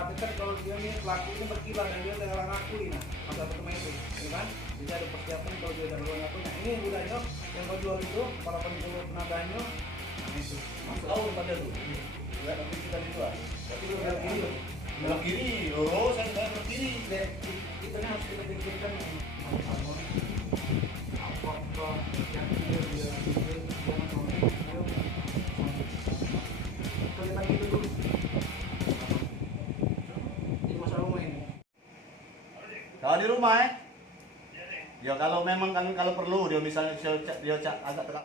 otomatis kan kalau dia nih pelaku ini berkibar dan dia udah ngakui nah masa pertama itu, ya kan? Jadi ada persiapan kalau dia udah ngaku. Nah ini budanya yang kau jual itu para penjual penaganya, nah itu. Tahu pada lu? Enggak tapi kita dijual. Tapi lu belok kiri loh. Belok kiri, oh saya belok kiri. Itu harus kita pikirkan apa yang dia jangan mau kelihatan gitu dulu. Ini masalah rumah ini. Kalau di rumah ya kalau memang kan kalau perlu dia misalnya dia agak tegak.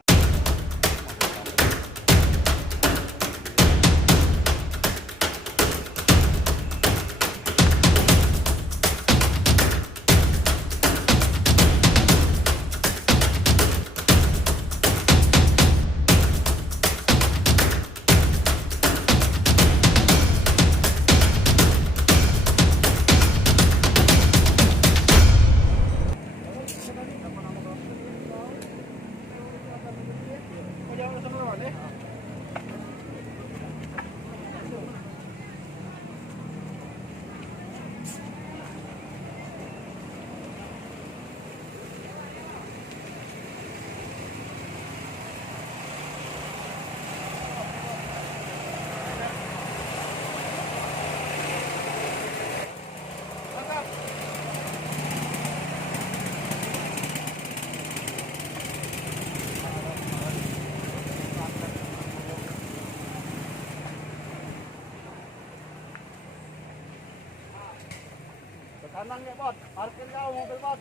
Kanan ya bot, parkir kau mobil bot.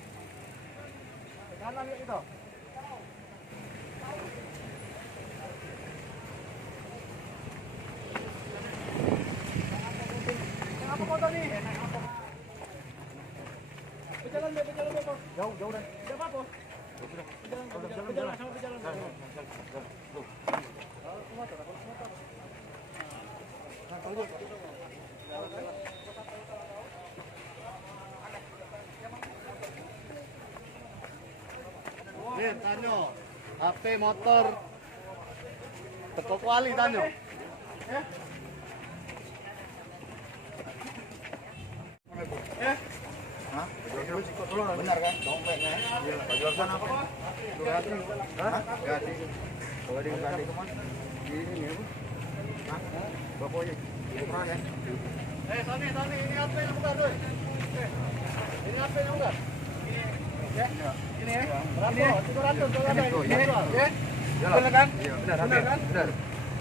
Kanan ya itu. Apa motor nih? Berjalan bos. Jauh deh. Tidak apa-apa. Berjalan. Nih, Tanyo. HP motor. Teko kuali Tanyo. Hah? Benar kan? Dompetnya. Iya. Jualan apa, Pak? Ganti. Hah? Ganti. Kalau di ganti kemana? Ini apa? Hah? Bapaknya. Kurang ya? Tony, ini HP yang buka tuh. Ini HP yang buka. Ya, ini ya. Berapa? 300 kalau ada. Ini ya. Benar kan? Iya, benar kan? Benar.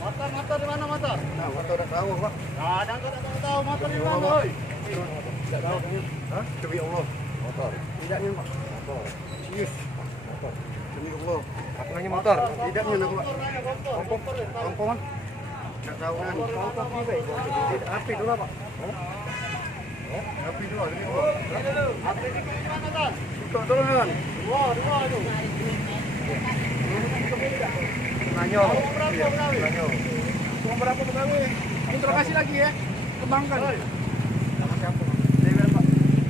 Motor di mana motor? Nah, motor udah tahu, Pak. Nah, dan enggak tahu motor di mana, oi. Tidak tahu. Hah? Demi Allah. Motor. Tidaknya, Pak. Motor. Yes. Motor. Demi Allah. Apalagi motor? Tidaknya, Pak. Kompon. Enggak tahu kan. Kompon baik. Api dulu, Pak. Api dulu, demi Allah. Api di mana, Tan? Turun. Dua itu. Nanyo. Nanyo. Cuma berapa pegawai? Terima kasih lagi ya. Kembangkan. Sama siapa? Dewan, Pak.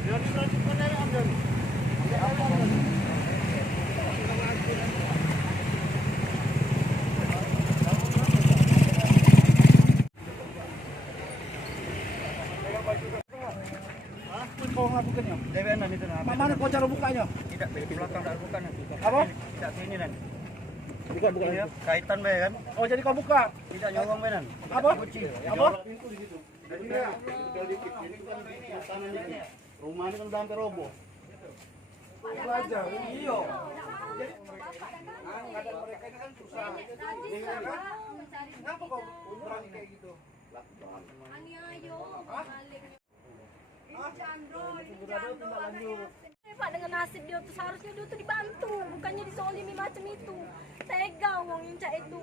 Dia ditransferkan dari Amdan. Kau ngabukannya? Dewan itu nah. Mana kau cara bukanya? Tidak, di belakang tak bukan. Apa? Tidak sini nan. Bukan. Ya, kaitan be kan? Oh, jadi kau buka? Tidak nyolong be nan. Apa? Kunci. Apa? Pintu di situ. Jadi ya, tinggal dikit. Ini kan tanahnya ini. Rumah ini kan udah hampir roboh. Belajar. Iya. Jadi angkatan mereka ini kan susah. Kenapa kau berani kayak gitu? Pak, dengan nasib dia tuh seharusnya dia tuh dibantu, bukannya disolimi macam itu. Tega wong yang cak itu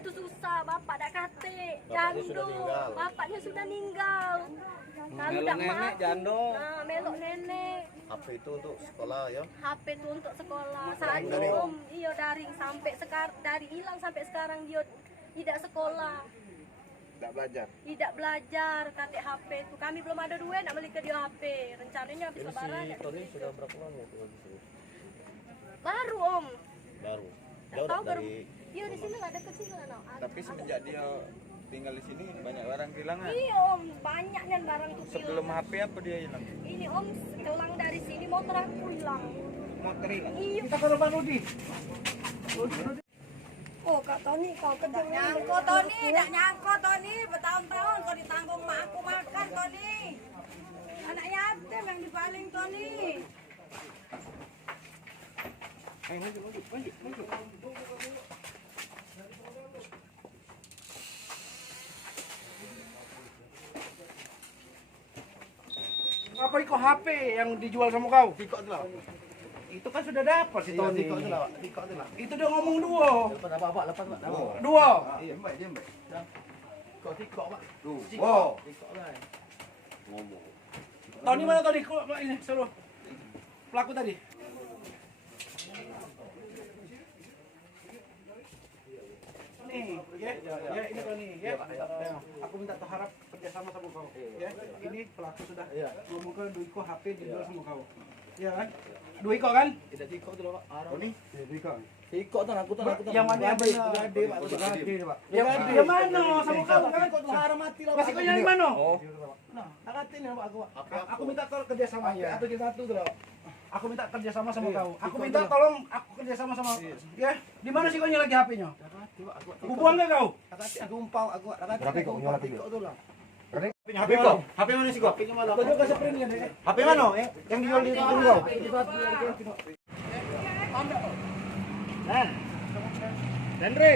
tuh susah, bapak dak kate, jando, bapaknya sudah meninggal. Lalu dak nenek jando. Nah, melok nenek. HP itu untuk sekolah ya? HP itu untuk sekolah. Saat itu iya daring sampai sekarang, dari hilang sampai sekarang dia tidak sekolah. Tidak belajar kakek HP itu. Kami belum ada duit nak beli ke dia HP. Rencananya habis lebaran. Si Tony sudah berapa lama tuh? Baru Om. Baru. Tahu baru. Iya di sini nggak ada kecil no. Tapi semenjak dia tinggal di sini banyak barang kehilangan. Iya om, banyak kan barang tuh Sebelum hilang. HP apa dia hilang? Ini om, selang dari sini motor aku hilang. Motor hilang. Iya. Kita ke rumah Rudi. Oh Kak Tony, kau kerja Nyangko Tony, tidak nyangko Tony, bertahun-tahun kau ditanggung mak aku makan Tony. Anak yatim yang dipaling Tony. Apa itu HP yang dijual sama kau? Tiko tu lah. Itu kan sudah dapat si Tony. Tiko tu lah. Tiko tu lah. Itu dia ngomong dua. Lepas apa? Lepas apa? Dua. Iya, baik dia baik. Kau tiko pak. Wow. Tiko lah. Ngomong. Tony mana tadi? Kau ini suruh pelaku tadi. Nih, ya ini Tony, ya. Aku minta harap kerjasama sama kau. Ya, ini pelaku sudah ngomongkan Duiko HP dijual sama kau. Iya kan? Duiko kan? Tidak tiko tu lah pak. Tony. Duiko. Tiko tu aku tu. Yang mana yang benar? Gade pak. Gade pak. Yang mana sama kau kan? Kau tu haram mati lah. Masih kau yang mana? Oh. Nah, Akatin ya pak aku. aku minta tolong kerjasama ya. Satu satu tu lah. Aku minta kerjasama sama kau. Aku minta tolong aku kerjasama sama. Ya, di mana sih kau lagi HP-nya? Aku buang nggak kau? Aku umpau aku. Berapa kau nyala tiko tu lah. HP kau? HP mana sih kau? Kau juga kasih print kan? HP mana? Yang dijual di tempat kau? Henry.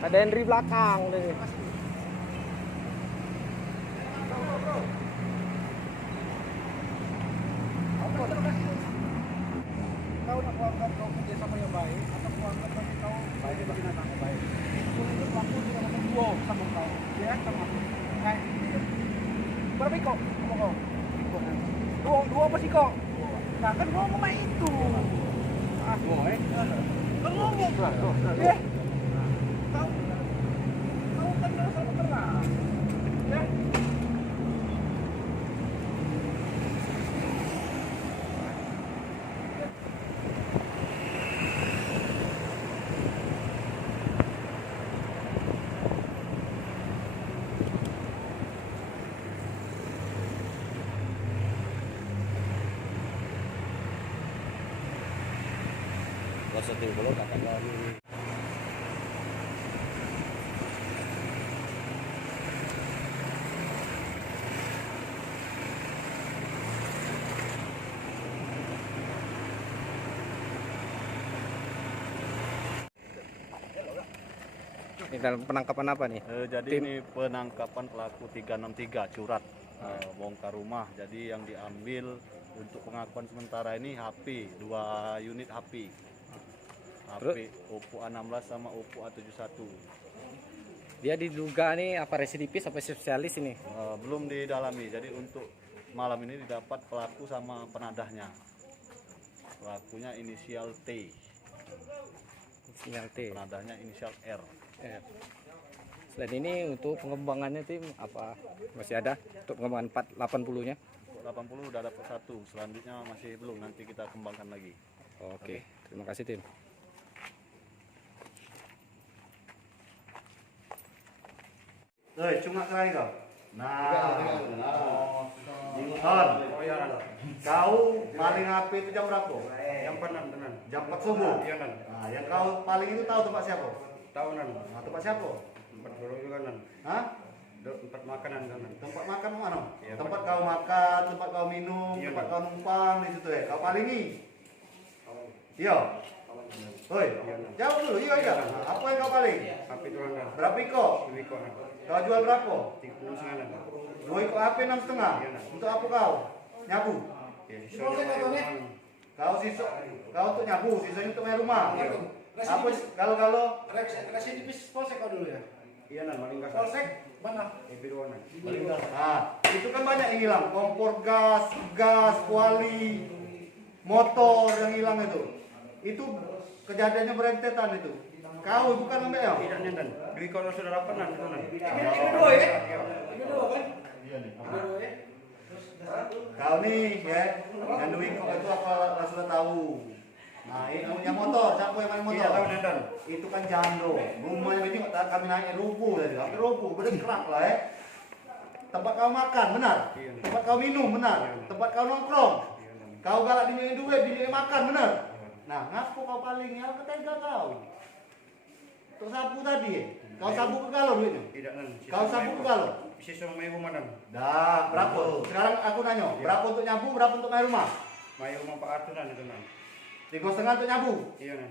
Ada Henry belakang deh. Kau nak keluarkan kau kerjasama yang baik atau keluarkan bagi kau baik bagi binatang yang baik. Itu pelaku juga ngomong dua sama kau, ya sama aku. Nah, berapa kau? Sama kau? Dua apa sih kau? Nah kan gua ngomong itu. Ah, kau ngomong. Ya. Kau kan sama keras. Ya. Rasa tu kalau tak lagi. Ini dalam penangkapan apa nih? Jadi Tim. ini penangkapan pelaku 363 curat bongkar rumah. Jadi yang diambil untuk pengakuan sementara ini HP, 2 unit HP. HP Oppo A16 sama Oppo A71. Dia diduga nih apa residivis apa spesialis ini? Belum didalami. Jadi untuk malam ini didapat pelaku sama penadahnya. Pelakunya inisial T, Sinyal T. penadahnya inisial R. Selain ini untuk pengembangannya tim apa masih ada untuk pengembangan 480-nya? 80 udah dapat 1, selanjutnya masih belum, nanti kita kembangkan lagi. Oke, terima kasih tim. Cuma kali kau. Nah, Jinguton. Kau paling HP itu jam berapa? Yang panan tenan. Jam 4 subuh. Iya nan. Nah, yang kau paling itu tahu tempat siapa? Tahunan. Nah, tempat siapa? Empat burung juga nan. Hah? Empat makanan kanan. Tempat makan mana? Iya, Tempat kau makan, tempat kau minum, Iya, tempat Pak. kau numpang di situ ya. Kau palingi. Iya. Oi, jawab dulu. Iya, iya. Nah, apa yang kau paling? Api tuan nan. Berapa iko? Wiko nan. Kau jual berapa? 39 nan. 2 iko HP 6,5. Untuk apa kau? Nyabu. Ya, sisanya Kau kau untuk nyabu, sisanya untuk main rumah. Apa kalau residivis polsek kau dulu ya? Iya nan, maling kasar. Polsek mana? Api tuan nan. Nah, itu kan banyak yang hilang. Kompor gas, kuali, motor yang hilang itu. Itu kejadiannya berentetan itu. Kau bukan ambil ya? Tidak nan. Wiko sudah dapat nan itu nan. Ini dua ya? Ini dua kan? Iya nih. Kau nih ya, yang Duiko itu apa sudah tahu. Nah, ini punya motor, siapa yang main motor? Iya, tahu Nandan. Itu kan jando. Rumahnya ini kami naik rubuh tadi, hampir rubuh, bergerak lah ya. Tempat kau makan, benar? Iya. Tempat kau minum, benar? Tempat kau nongkrong. Kau galak diminum duit, bini makan, benar? Nah, ngaku kau paling ya ketega kau. Untuk sapu tadi, kau sapu ke galau duitnya? Tidak nan. Kau sapu ke galau? Sisa main rumah nan. Dah, berapa? Sekarang aku nanya, berapa untuk nyabu, berapa untuk main rumah? Main rumah 400 nan itu nan. 3,5 untuk nyabu. Iya nan.